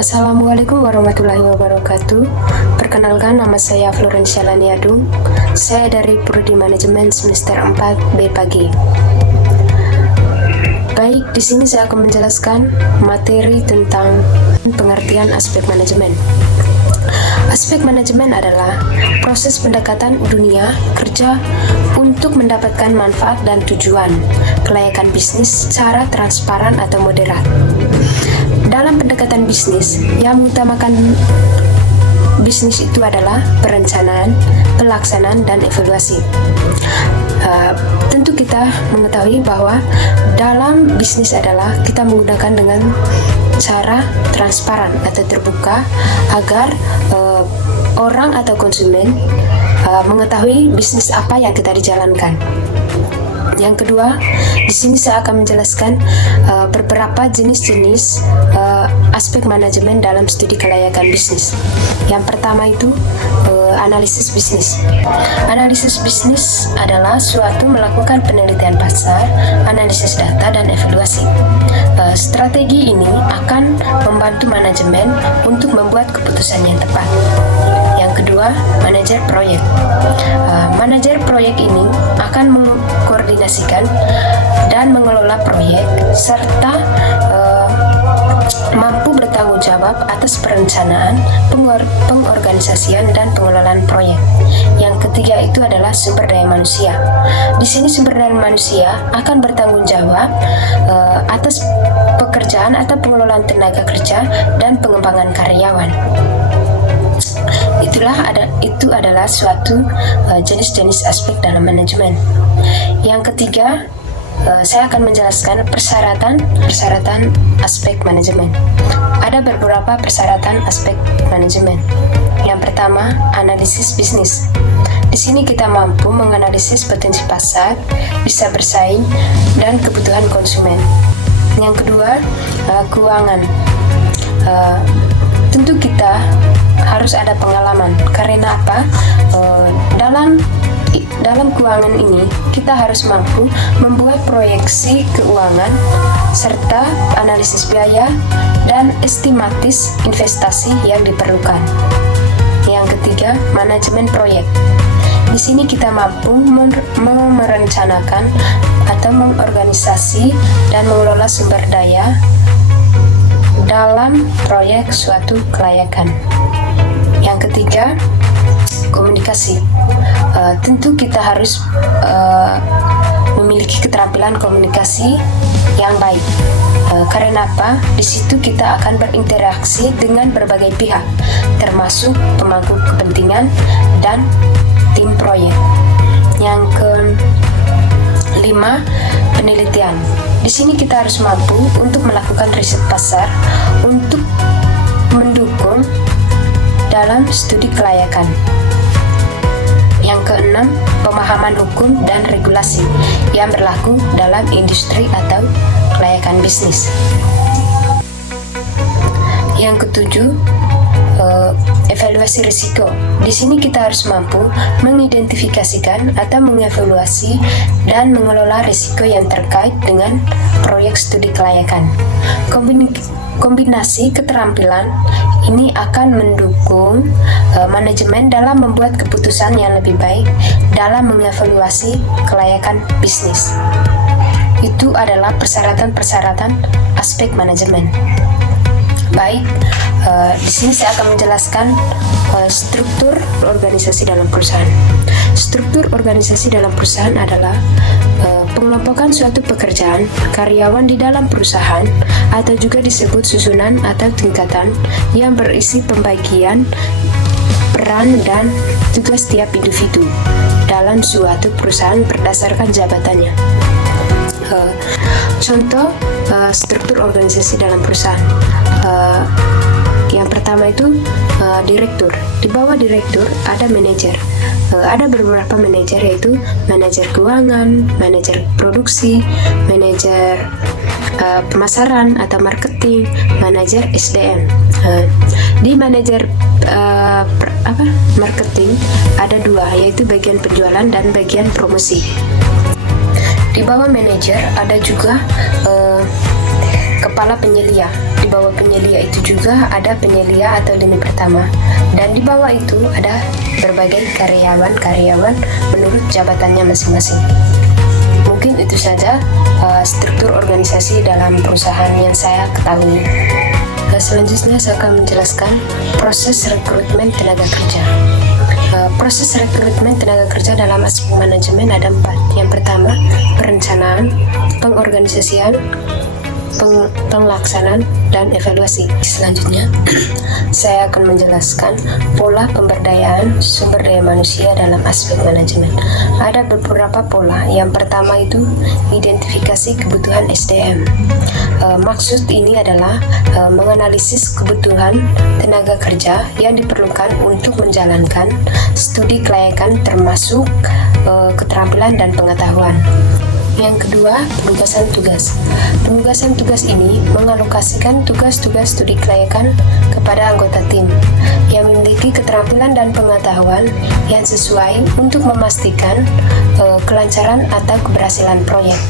Assalamualaikum warahmatullahi wabarakatuh. Perkenalkan, nama saya Florencia Laniadung. Saya dari Prodi Manajemen semester 4 B Pagi. Baik, di sini saya akan menjelaskan materi tentang pengertian aspek manajemen. Aspek manajemen adalah proses pendekatan dunia kerja untuk mendapatkan manfaat dan tujuan kelayakan bisnis secara transparan atau moderat. Dalam pendekatan bisnis, yang mengutamakan bisnis itu adalah perencanaan, pelaksanaan, dan evaluasi. Tentu kita mengetahui bahwa dalam bisnis adalah kita menggunakan dengan cara transparan atau terbuka agar orang atau konsumen mengetahui bisnis apa yang kita dijalankan. Yang kedua, di sini saya akan menjelaskan beberapa jenis-jenis aspek manajemen dalam studi kelayakan bisnis. Yang pertama itu analisis bisnis. Analisis bisnis adalah suatu melakukan penelitian pasar, analisis data, dan evaluasi. Strategi ini akan membantu manajemen untuk membuat keputusan yang tepat. Yang kedua, manajer proyek. Manajer proyek ini akan mengkoordinasikan dan mengelola proyek serta mampu bertanggung jawab atas perencanaan, pengorganisasian, dan pengelolaan proyek. Yang ketiga itu adalah sumber daya manusia. Di sini sumber daya manusia akan bertanggung jawab atas pekerjaan atau pengelolaan tenaga kerja dan pengembangan karyawan. Itu adalah suatu jenis-jenis aspek dalam manajemen. Yang ketiga, saya akan menjelaskan persyaratan aspek manajemen. Ada beberapa persyaratan aspek manajemen. Yang pertama, analisis bisnis. Di sini kita mampu menganalisis potensi pasar, bisa bersaing, dan kebutuhan konsumen. Yang kedua, keuangan. Tentu kita harus ada pengalaman. Karena apa? Dalam keuangan ini kita harus mampu membuat proyeksi keuangan serta analisis biaya dan estimatis investasi yang diperlukan. Yang ketiga, manajemen proyek. Di sini kita mampu merencanakan atau mengorganisasi dan mengelola sumber daya dalam proyek suatu kelayakan. Yang ketiga, komunikasi. Tentu kita harus memiliki keterampilan komunikasi yang baik. Karena apa? Di situ kita akan berinteraksi dengan berbagai pihak, termasuk pemangku kepentingan dan tim proyek. Yang kelima, penelitian. Di sini kita harus mampu untuk melakukan riset pasar untuk mendukung dalam studi kelayakan. Yang keenam, pemahaman hukum dan regulasi yang berlaku dalam industri atau kelayakan bisnis. Yang ketujuh, evaluasi risiko. Di sini kita harus mampu mengidentifikasikan atau mengevaluasi dan mengelola risiko yang terkait dengan proyek studi kelayakan. Kombinasi keterampilan ini akan mendukung manajemen dalam membuat keputusan yang lebih baik dalam mengevaluasi kelayakan bisnis. Itu adalah persyaratan-persyaratan aspek manajemen. Baik, di sini saya akan menjelaskan struktur organisasi dalam perusahaan. Struktur organisasi dalam perusahaan adalah pengelompokan suatu pekerjaan karyawan di dalam perusahaan atau juga disebut susunan atau tingkatan yang berisi pembagian peran dan tugas setiap individu dalam suatu perusahaan berdasarkan jabatannya. Contoh struktur organisasi dalam perusahaan. Yang pertama itu direktur. Di bawah direktur ada manajer. Ada beberapa manajer, yaitu manajer keuangan, manajer produksi, manajer pemasaran atau marketing, manajer SDM. Di manajer marketing ada dua, yaitu bagian penjualan dan bagian promosi. Di bawah manajer ada juga kepala penyelia. Di bawah penyelia itu juga ada penyelia atau lini pertama, dan di bawah itu ada berbagai karyawan menurut jabatannya masing-masing. Mungkin itu saja struktur organisasi dalam perusahaan yang saya ketahui. Selanjutnya saya akan menjelaskan proses rekrutmen tenaga kerja. Proses rekrutmen tenaga kerja dalam aspek manajemen ada 4. Yang pertama, perencanaan, pengorganisasian, pelaksanaan, dan evaluasi. Selanjutnya, saya akan menjelaskan pola pemberdayaan sumber daya manusia dalam aspek manajemen. Ada beberapa pola. Yang pertama itu identifikasi kebutuhan SDM. Maksud ini adalah menganalisis kebutuhan tenaga kerja yang diperlukan untuk menjalankan studi kelayakan termasuk keterampilan dan pengetahuan. Yang kedua, penugasan tugas. Penugasan tugas ini mengalokasikan tugas-tugas studi kelayakan kepada anggota tim yang memiliki keterampilan dan pengetahuan yang sesuai untuk memastikan kelancaran atau keberhasilan proyek.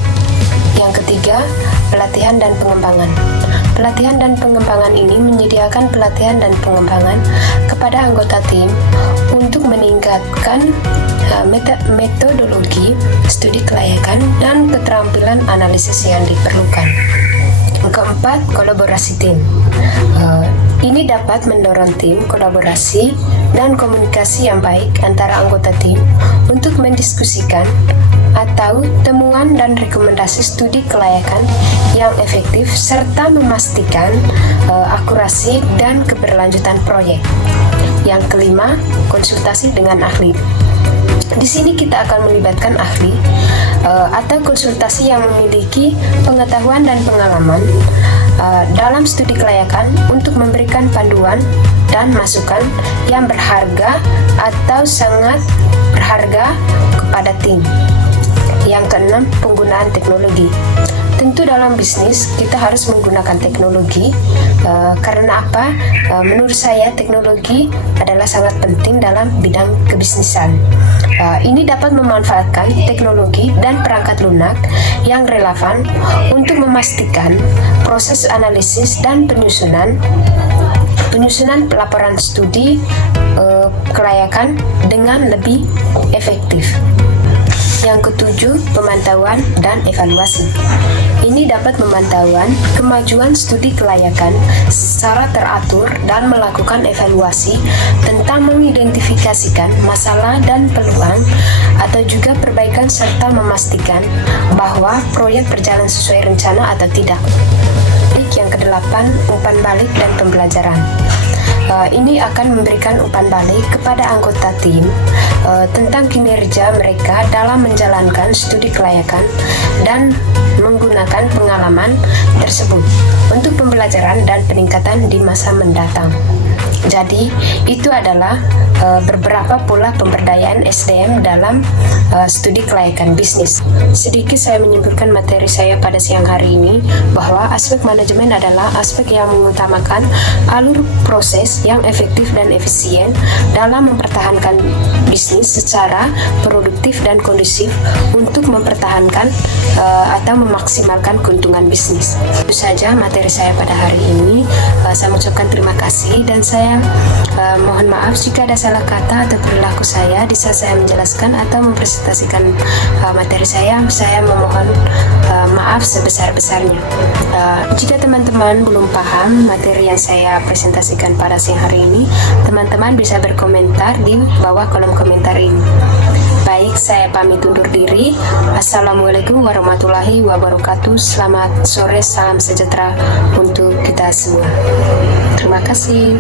Yang ketiga, pelatihan dan pengembangan. Pelatihan dan pengembangan ini menyediakan pelatihan dan pengembangan kepada anggota tim untuk meningkatkan metodologi studi kelayakan dan keterampilan analisis yang diperlukan. Keempat, kolaborasi tim. Ini dapat mendorong tim kolaborasi dan komunikasi yang baik antara anggota tim untuk mendiskusikan atau temuan dan rekomendasi studi kelayakan yang efektif serta memastikan akurasi dan keberlanjutan proyek. Yang kelima, konsultasi dengan ahli. Di sini kita akan melibatkan ahli atau konsultasi yang memiliki pengetahuan dan pengalaman dalam studi kelayakan untuk memberikan panduan dan masukan yang berharga atau sangat berharga kepada tim. Yang keenam, penggunaan teknologi. Tentu dalam bisnis kita harus menggunakan teknologi karena apa? Menurut saya teknologi adalah sangat penting dalam bidang kebisnisan. Ini dapat memanfaatkan teknologi dan perangkat lunak yang relevan untuk memastikan proses analisis dan penyusunan pelaporan studi kelayakan dengan lebih efektif. Yang ketujuh, pemantauan dan evaluasi. Ini dapat memantauan kemajuan studi kelayakan secara teratur dan melakukan evaluasi tentang mengidentifikasikan masalah dan peluang atau juga perbaikan serta memastikan bahwa proyek berjalan sesuai rencana atau tidak. Yang kedelapan, umpan balik dan pembelajaran. Ini akan memberikan umpan balik kepada anggota tim tentang kinerja mereka dalam menjalankan studi kelayakan dan menggunakan pengalaman tersebut untuk pembelajaran dan peningkatan di masa mendatang. Jadi, itu adalah beberapa pola pemberdayaan SDM dalam studi kelayakan bisnis. Sedikit saya menyimpulkan materi saya pada siang hari ini bahwa aspek manajemen adalah aspek yang mengutamakan alur proses yang efektif dan efisien dalam mempertahankan bisnis secara produktif dan kondusif untuk mempertahankan atau memaksimalkan keuntungan bisnis. Itu saja materi saya pada hari ini. Saya mengucapkan terima kasih dan saya mohon maaf jika ada salah kata atau perilaku saya di saat saya menjelaskan atau mempresentasikan materi saya. Saya memohon maaf sebesar-besarnya. Jika teman-teman belum paham materi yang saya presentasikan pada siang hari ini, teman-teman bisa berkomentar di bawah kolom komentar ini. Baik, saya pamit undur diri. Assalamualaikum warahmatullahi wabarakatuh. Selamat sore, salam sejahtera untuk kita semua. Terima kasih.